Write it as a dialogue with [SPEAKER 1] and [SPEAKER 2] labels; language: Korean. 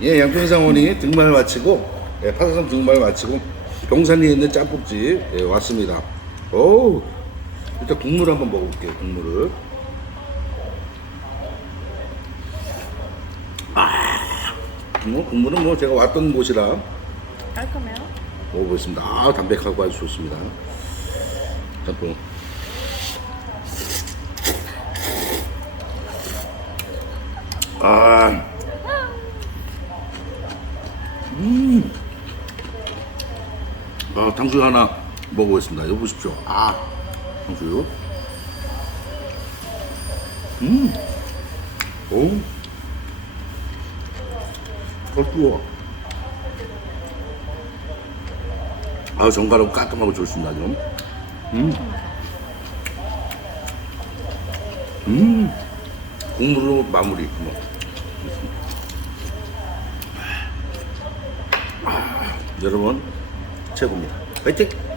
[SPEAKER 1] 예, 양평상원이 등말 마치고, 예, 파사성 등말 마치고, 경산리에 있는 짬뽕집, 예, 왔습니다. 오 일단 국물 한번 먹어볼게요, 국물을. 아, 뭐, 국물은 뭐 제가 왔던 곳이라
[SPEAKER 2] 깔끔해요?
[SPEAKER 1] 먹어보겠습니다. 아, 담백하고 아주 좋습니다. 짬뽕. 아, 음, 아, 탕수육 하나 먹어보겠습니다. 이거 보십시오. 아, 탕수육. 음, 오, 어, 뜨거워. 아, 정갈하고 깔끔하고 좋습니다. 좀. 음, 음, 국물로 마무리. 뭐. 여러분 최고입니다. 화이팅!